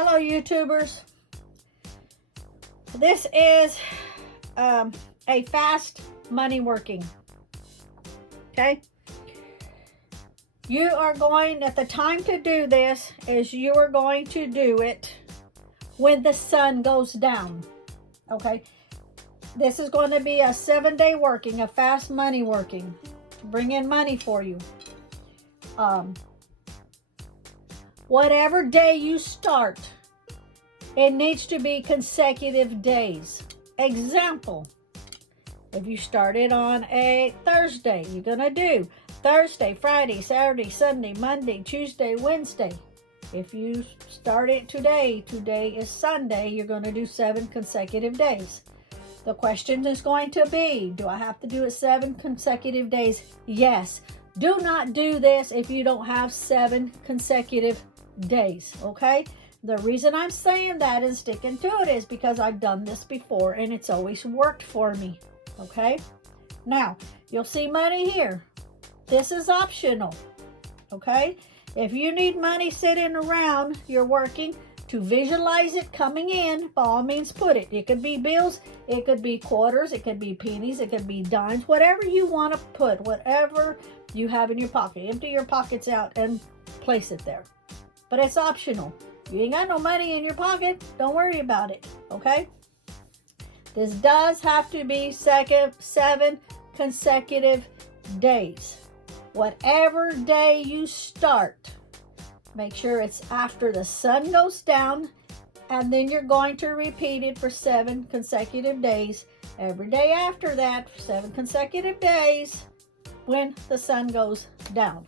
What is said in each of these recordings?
Hello, YouTubers. This is a fast money working. Okay? You are going, at the time to do this, is you are going to do it when the sun goes down. Okay? This is going to be a 7-day working, a fast money working, to bring in money for you. Whatever day you start, it needs to be consecutive days. Example, if you started on a Thursday, you're going to do Thursday, Friday, Saturday, Sunday, Monday, Tuesday, Wednesday. If you start it today is Sunday, you're going to do 7 consecutive days. The question is going to be, do I have to do it 7 consecutive days? Yes. Do not do this if you don't have 7 consecutive days, okay? The reason I'm saying that and sticking to it is because I've done this before and it's always worked for me, okay? Now, you'll see money here. This is optional, okay? If you need money sitting around, you're working to visualize it coming in, by all means put it. It could be bills, it could be quarters, it could be pennies, it could be dimes, whatever you want to put, whatever you have in your pocket. Empty your pockets out and place it there. But it's optional. You ain't got no money in your pocket, don't worry about it, okay? This does have to be 7 consecutive days. Whatever day you start, make sure it's after the sun goes down, and then you're going to repeat it for 7 consecutive days. Every day after that, for 7 consecutive days when the sun goes down,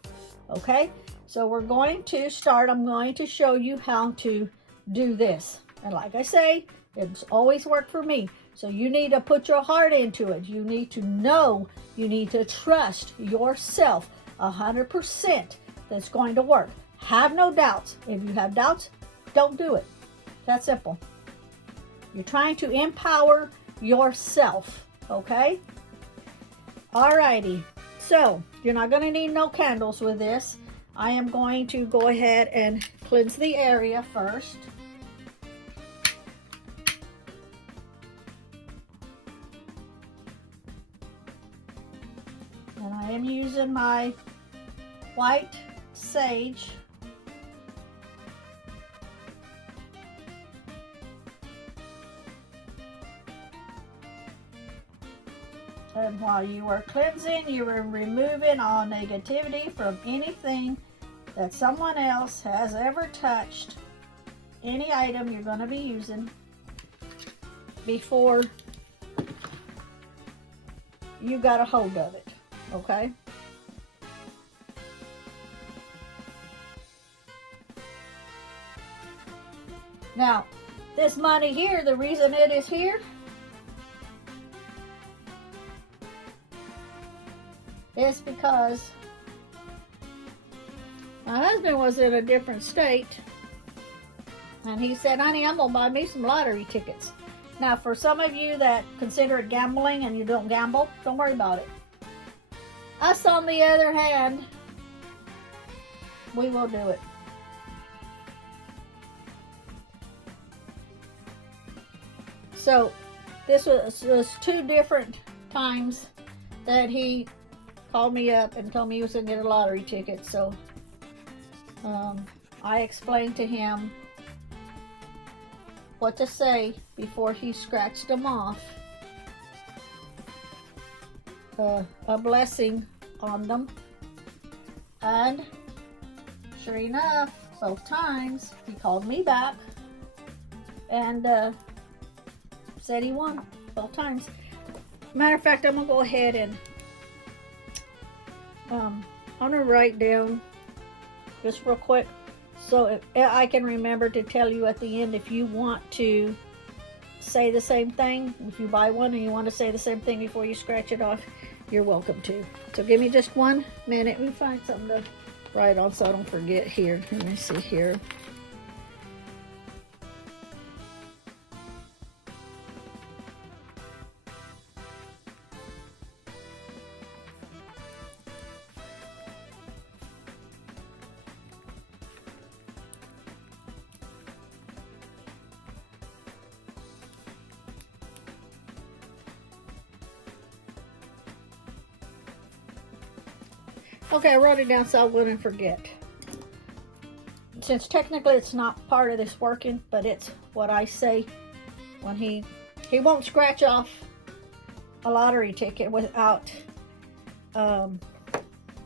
okay? So we're going to start. I'm going to show you how to do this. And like I say, it's always worked for me. So you need to put your heart into it. You need to know, you need to trust yourself 100% that's going to work. Have no doubts. If you have doubts, don't do it. That's simple. You're trying to empower yourself, okay? Alrighty. So you're not going to need no candles with this. I am going to go ahead and cleanse the area first. And I am using my white sage. And while you are cleansing, you are removing all negativity from anything that someone else has ever touched, any item you're going to be using, before you got a hold of it, okay? Now, this money here, the reason it is here is because my husband was in a different state, and he said, honey, I'm gonna buy me some lottery tickets. Now, for some of you that consider it gambling and you don't gamble, don't worry about it. Us, on the other hand, we will do it. So this was 2 different times that he called me up and told me he was going to get a lottery ticket. So I explained to him what to say before he scratched them off. A blessing on them. And sure enough, both times he called me back and said he won both times. Matter of fact, I'm going to go ahead and I'm going to write down just real quick so if I can remember to tell you at the end if you want to say the same thing. If you buy one and you want to say the same thing before you scratch it off, you're welcome to. So give me just 1 minute. Let me find something to write on so I don't forget here. Let me see here. Okay, I wrote it down so I wouldn't forget. Since technically it's not part of this working, but it's what I say when he won't scratch off a lottery ticket without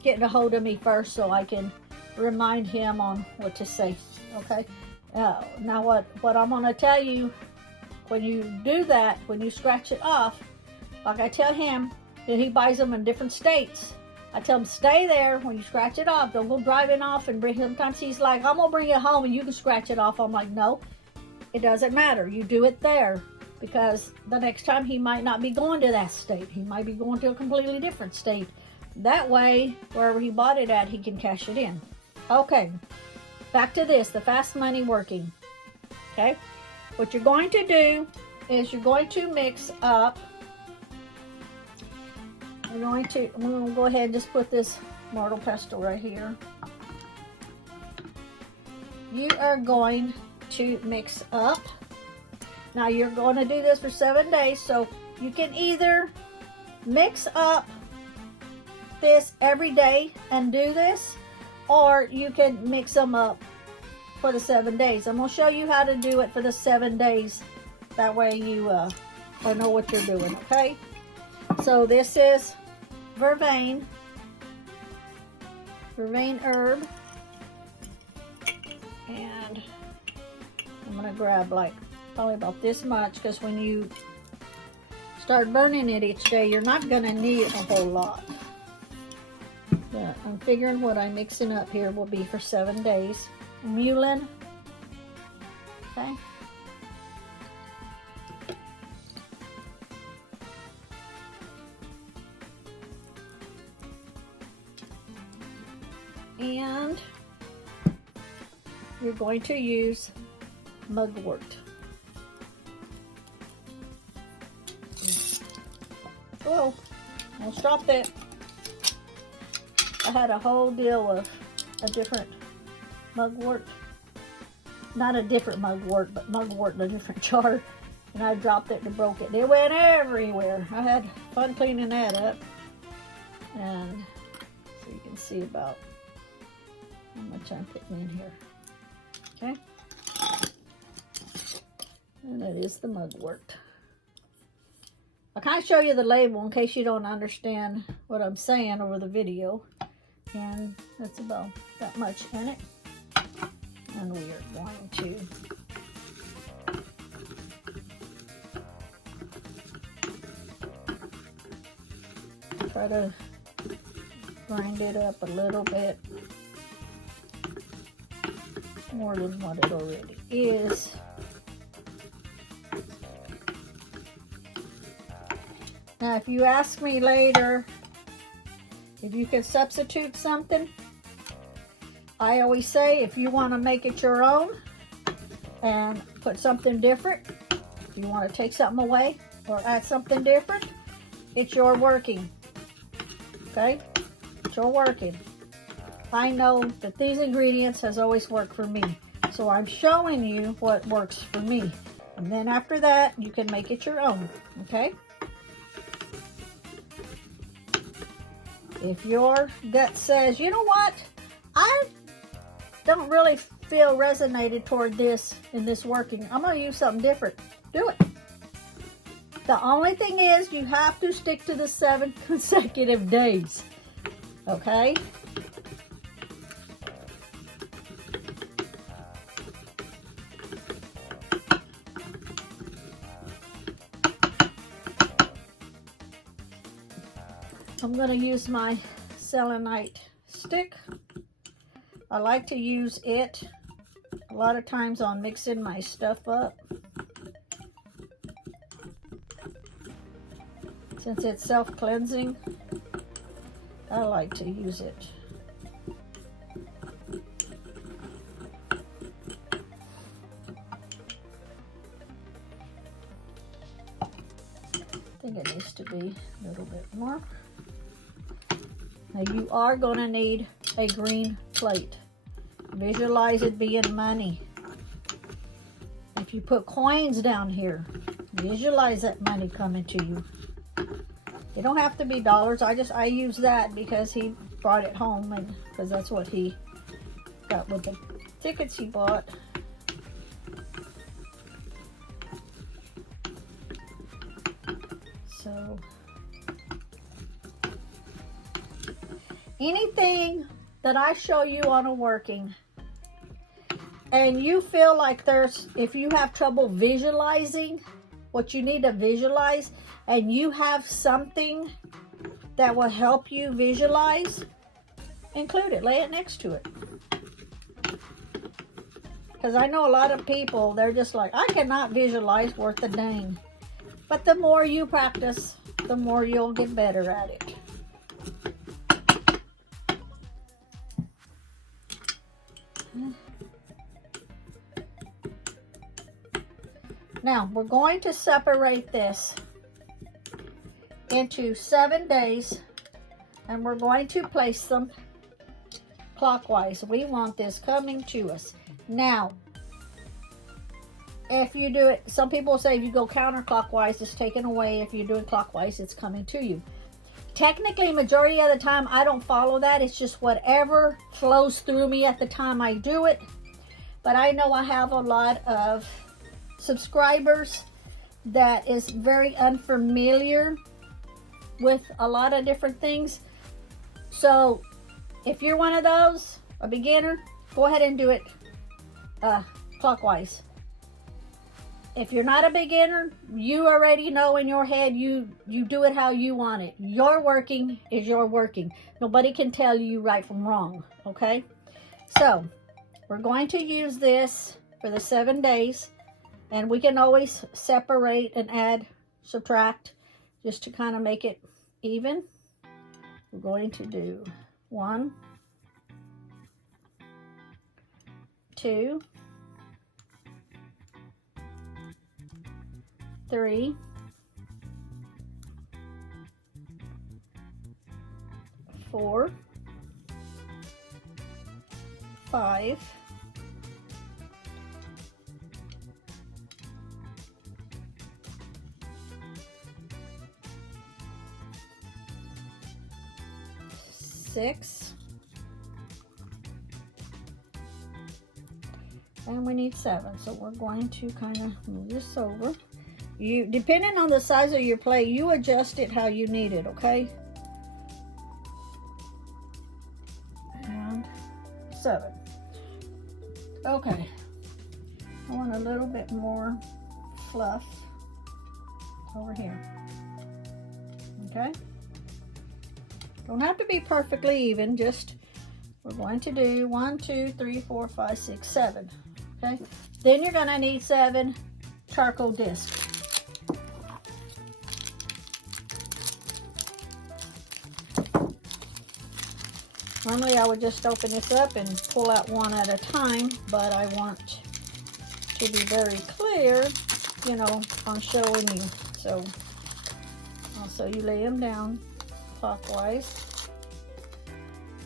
getting a hold of me first so I can remind him on what to say. Okay. Now what I'm going to tell you, when you do that, when you scratch it off, like I tell him that he buys them in different states. I tell him, stay there when you scratch it off. Don't go driving off and bring. Sometimes he's like, I'm going to bring it home and you can scratch it off. I'm like, no, it doesn't matter. You do it there, because the next time he might not be going to that state. He might be going to a completely different state. That way, wherever he bought it at, he can cash it in. Okay, back to this, the fast money working. Okay, what you're going to do is you're going to mix up. I'm going to go ahead and just put this mortar pestle right here. You are going to mix up. Now you're going to do this for 7 days, so you can either mix up this every day and do this, or you can mix them up for the 7 days. I'm going to show you how to do it for the 7 days. That way you know what you're doing, okay? So this is vervain herb, and I'm going to grab like probably about this much, because when you start burning it each day, you're not going to need a whole lot. But I'm figuring what I'm mixing up here will be for 7 days. Mullein, okay. And you're going to use mugwort. Oh, I'll stop that. I had a whole deal of a different mugwort. Not a different mugwort, but mugwort in a different jar. And I dropped it and broke it. It went everywhere. I had fun cleaning that up. And so you can see about how much I'm putting in here. Okay. And that is the mugwort. I'll kind of show you the label in case you don't understand what I'm saying over the video. And that's about that much in it. And we are going to try to grind it up a little bit more than what it already is. Now, if you ask me later if you can substitute something, I always say if you want to make it your own and put something different, if you want to take something away or add something different, it's your working. Okay? It's your working. I know that these ingredients has always worked for me. So I'm showing you what works for me. And then after that, you can make it your own. Okay? If your gut says, you know what? I don't really feel resonated toward this in this working. I'm going to use something different. Do it. The only thing is you have to stick to the 7 consecutive days. Okay? I'm going to use my selenite stick. I like to use it a lot of times on mixing my stuff up. Since it's self-cleansing, I like to use it. I think it needs to be a little bit more. Now you are going to need a green plate. Visualize it being money. If you put coins down here, visualize that money coming to you. It don't have to be dollars. I use that because he brought it home, and because that's what he got with the tickets he bought. So anything that I show you on a working and you feel like if you have trouble visualizing what you need to visualize, and you have something that will help you visualize, include it, lay it next to it. Because I know a lot of people, they're just like, I cannot visualize worth a dang. But the more you practice, the more you'll get better at it. Now, we're going to separate this into 7 days, and we're going to place them clockwise. We want this coming to us. Now, if you do it, some people say if you go counterclockwise, it's taken away. If you do it clockwise, it's coming to you. Technically, majority of the time, I don't follow that. It's just whatever flows through me at the time I do it. But I know I have a lot of subscribers that is very unfamiliar with a lot of different things. So if you're one of those, a beginner, go ahead and do it clockwise. If you're not a beginner, you already know in your head, you do it how you want it. Your working is your working. Nobody can tell you right from wrong, okay? So we're going to use this for the 7 days, and we can always separate and add, subtract, just to kind of make it even. We're going to do 1, 2, 3, 4, 5, 6, and we need 7. So we're going to kind of move this over. You, depending on the size of your plate, you adjust it how you need it, okay? And 7. Okay. I want a little bit more fluff over here. Okay? Don't have to be perfectly even, just we're going to do 1, 2, 3, 4, 5, 6, 7. Okay? Then you're going to need 7 charcoal discs. Normally I would just open this up and pull out one at a time, but I want to be very clear, you know, on showing you. So also you lay them down clockwise.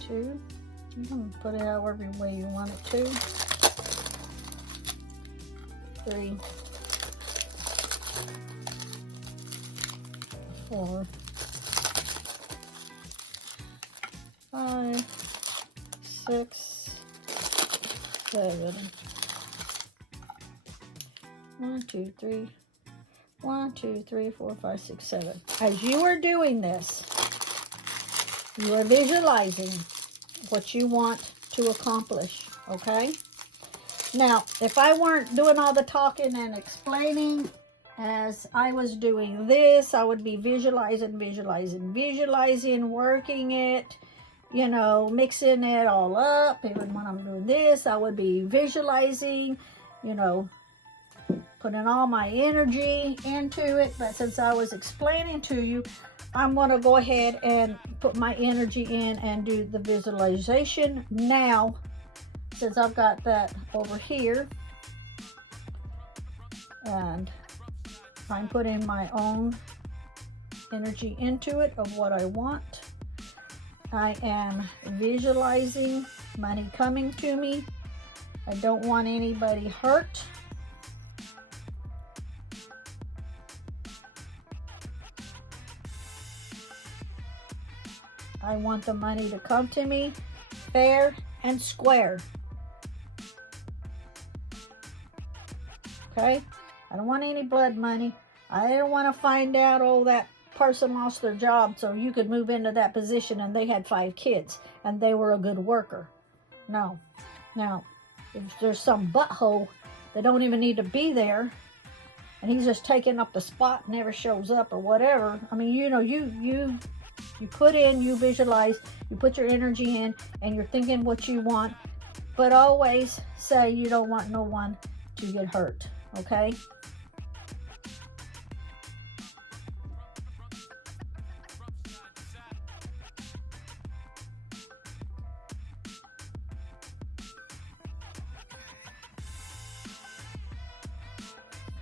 2, you can put it however way you want it to. 3, 4, 5, 6, 7. 1, 2, 3. 1, 2, 3, 4, 5, 6, 7. As you are doing this, you are visualizing what you want to accomplish, okay? Now, if I weren't doing all the talking and explaining as I was doing this, I would be visualizing, working it, you know, mixing it all up. Even when I'm doing this, I would be visualizing, you know, putting all my energy into it. But since I was explaining to you, I'm going to go ahead and put my energy in and do the visualization now, since I've got that over here. And I'm putting my own energy into it of what I want. I am visualizing money coming to me. I don't want anybody hurt. I want the money to come to me fair and square. Okay? I don't want any blood money. I don't want to find out, oh, that person lost their job so you could move into that position and they had 5 kids and they were a good worker. No. Now, if there's some butthole that don't even need to be there and he's just taking up the spot, never shows up or whatever, I mean, you know, you put in, you visualize, you put your energy in, and you're thinking what you want, but always say you don't want no one to get hurt, okay?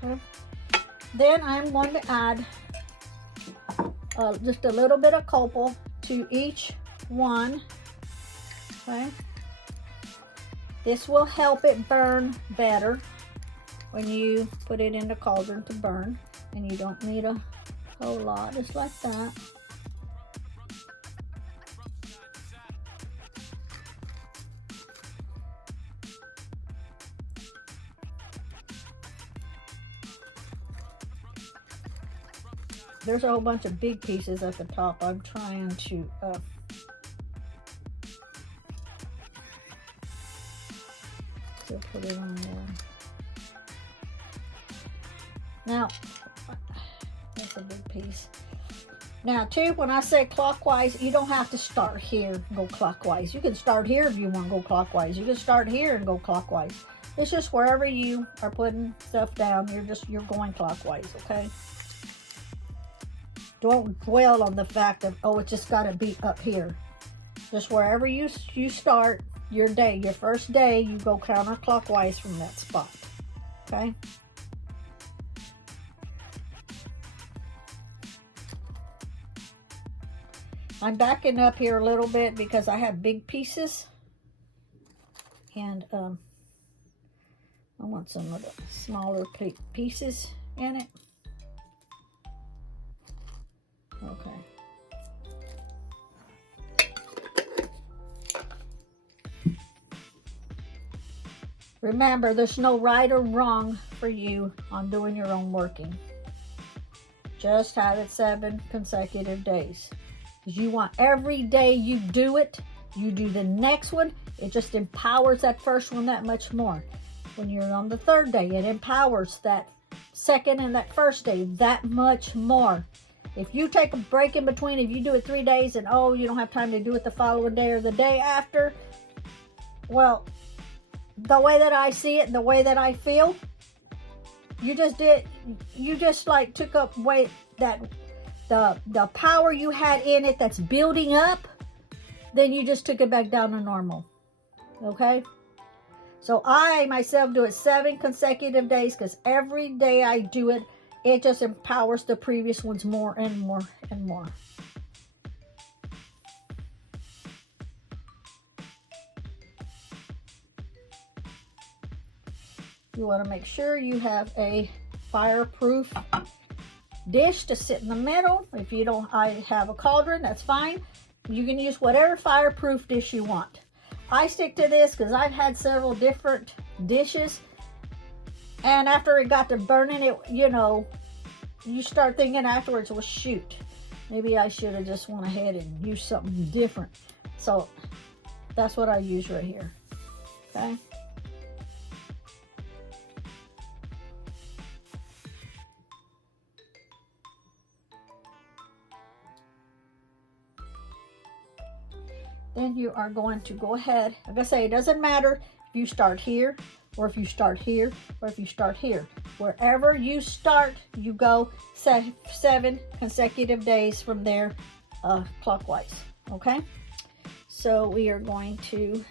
Okay. Then I'm going to add just a little bit of copal to each one. Okay. This will help it burn better when you put it in the cauldron to burn, and you don't need a whole lot, just like that. There's a whole bunch of big pieces at the top. I'm trying to put it on there. Now, that's a big piece. Now, too, when I say clockwise, you don't have to start here and go clockwise. You can start here if you want to go clockwise. You can start here and go clockwise. It's just wherever you are putting stuff down, you're going clockwise, okay? Don't dwell on the fact of, oh, it's just got to be up here. Just wherever you start your day, your first day, you go counterclockwise from that spot. Okay? I'm backing up here a little bit because I have big pieces. And I want some of the smaller pieces in it. Okay. Remember, there's no right or wrong for you on doing your own working. Just have it 7 consecutive days. Because you want every day you do it, you do the next one, it just empowers that first one that much more. When you're on the 3rd day, it empowers that second and that first day that much more. If you take a break in between, if you do it 3 days and, oh, you don't have time to do it the following day or the day after, well, the way that I see it and the way that I feel, you just like took up weight, that the power you had in it that's building up, then you just took it back down to normal. Okay? So I myself do it 7 consecutive days because every day I do it, it just empowers the previous ones more and more and more. You want to make sure you have a fireproof dish to sit in the middle. If you don't, I have a cauldron, that's fine. You can use whatever fireproof dish you want. I stick to this because I've had several different dishes, and after it got to burning, it, you know, you start thinking afterwards, well, shoot, maybe I should have just went ahead and used something different. So that's what I use right here. Okay. Then you are going to go ahead, like I say, it doesn't matter if you start here, or if you start here, or if you start here. Wherever you start, you go 7 consecutive days from there, clockwise, okay? So we are going to,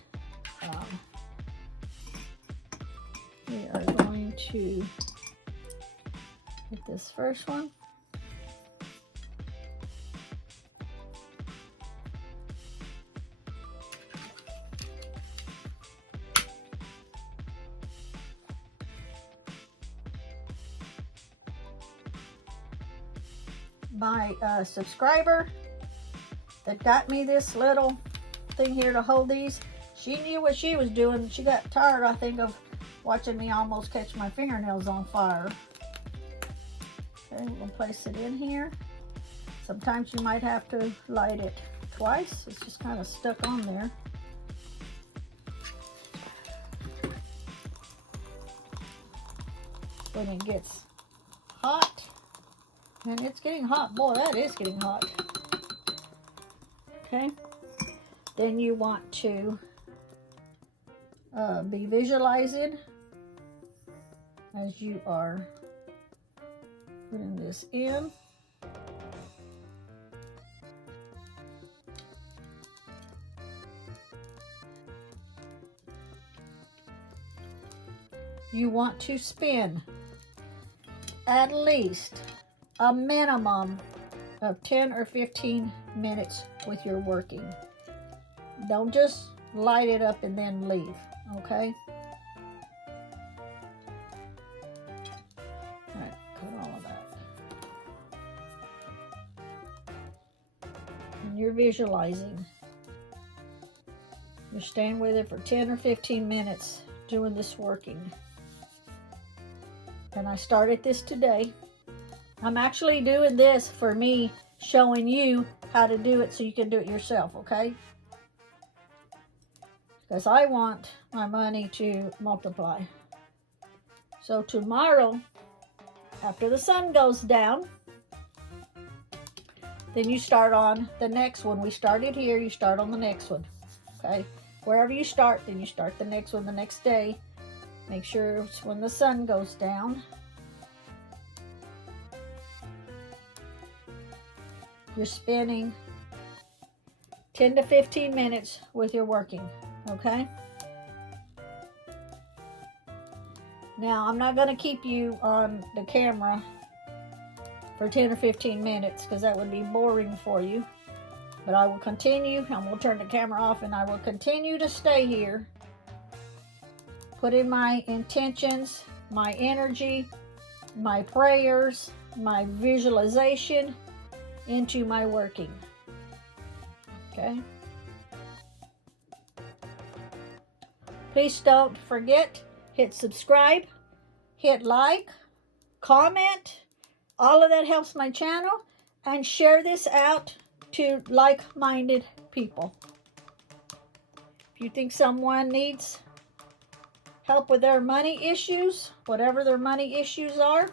hit this first one. My subscriber that got me this little thing here to hold these, she knew what she was doing. She got tired, I think, of watching me almost catch my fingernails on fire. Okay, we're gonna place it in here. Sometimes you might have to light it twice. It's just kind of stuck on there. When it gets hot, and it's getting hot. Boy, that is getting hot. Okay, then you want to be visualizing as you are putting this in. You want to spend at least a minimum of 10 or 15 minutes with your working. Don't just light it up and then leave, okay? All right, cut all of that. And you're visualizing. You're staying with it for 10 or 15 minutes doing this working. And I started this today. I'm actually doing this for me, showing you how to do it so you can do it yourself, okay? Because I want my money to multiply. So tomorrow, after the sun goes down, then you start on the next one. We started here, you start on the next one, okay? Wherever you start, then you start the next one the next day. Make sure it's when the sun goes down. You're spending 10 to 15 minutes with your working, okay? Now, I'm not going to keep you on the camera for 10 or 15 minutes because that would be boring for you. But I will continue. I'm going to turn the camera off and I will continue to stay here. Put in my intentions, my energy, my prayers, my visualization into my working. Okay? Please don't forget, hit subscribe, hit like, comment. All of that helps my channel. And share this out to like-minded people. If you think someone needs help with their money issues, whatever their money issues are,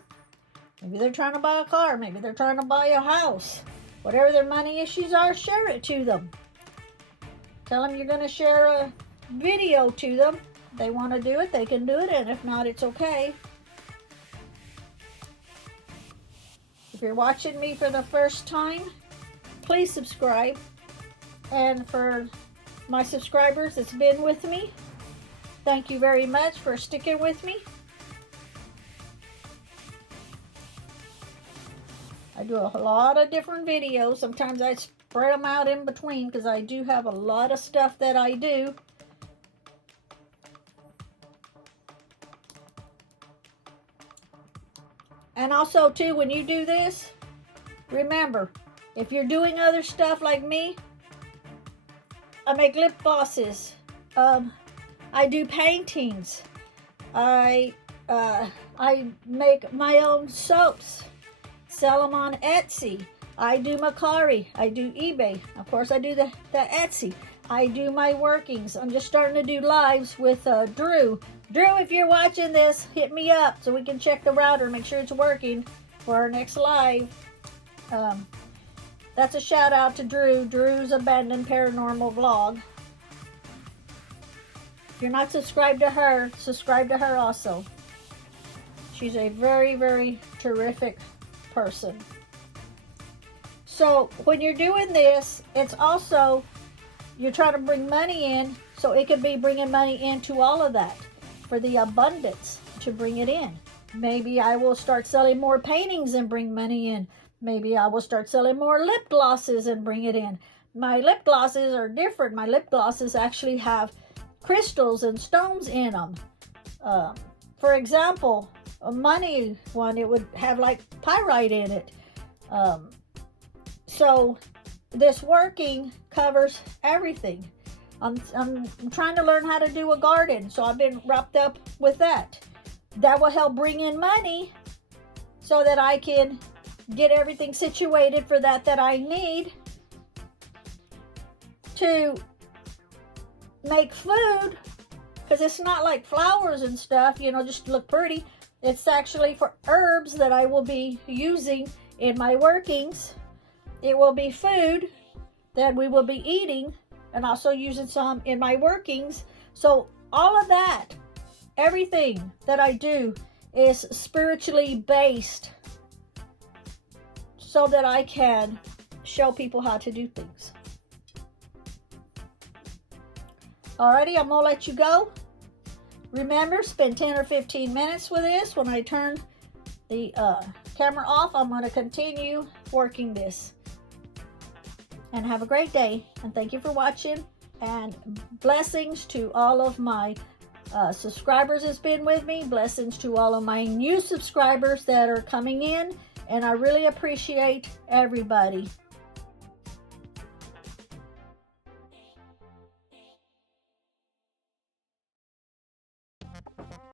maybe they're trying to buy a car, maybe they're trying to buy a house, whatever their money issues are, share it to them. Tell them you're going to share a video to them. If they want to do it, they can do it, and if not, it's okay. If you're watching me for the first time, please subscribe. And for my subscribers that's been with me, thank you very much for sticking with me. I do a lot of different videos. Sometimes I spread them out in between because I do have a lot of stuff that I do. And also too, when you do this, remember, if you're doing other stuff like me, I make lip glosses. I do paintings. I make my own soaps. Sell them on Etsy. I do Mercari. I do eBay. Of course, I do the Etsy. I do my workings. I'm just starting to do lives with Drew. Drew, if you're watching this, hit me up so we can check the router, make sure it's working for our next live. That's a shout out to Drew. Drew's Abandoned Paranormal Vlog. If you're not subscribed to her, subscribe to her also. She's a very, very terrific person. So when you're doing this, it's also, you're trying to bring money in, so it could be bringing money into all of that for the abundance to bring it in. Maybe I will start selling more paintings and bring money in. Maybe I will start selling more lip glosses and bring it in. My lip glosses are different. My lip glosses actually have crystals and stones in them. For example, a money one, it would have like pyrite in it. So this working covers everything. I'm trying to learn how to do a garden, so I've been wrapped up with that. That will help bring in money so that I can get everything situated for that I need to make food, because it's not like flowers and stuff, you know, just to look pretty. It's actually for herbs that I will be using in my workings. It will be food that we will be eating, and also using some in my workings. So all of that, everything that I do is spiritually based, so that I can show people how to do things. Alrighty, I'm gonna let you go. Remember, spend 10 or 15 minutes with this. When I turn the camera off, I'm gonna continue working this. And have a great day, and thank you for watching, and blessings to all of my subscribers that's been with me. Blessings to all of my new subscribers that are coming in, and I really appreciate everybody.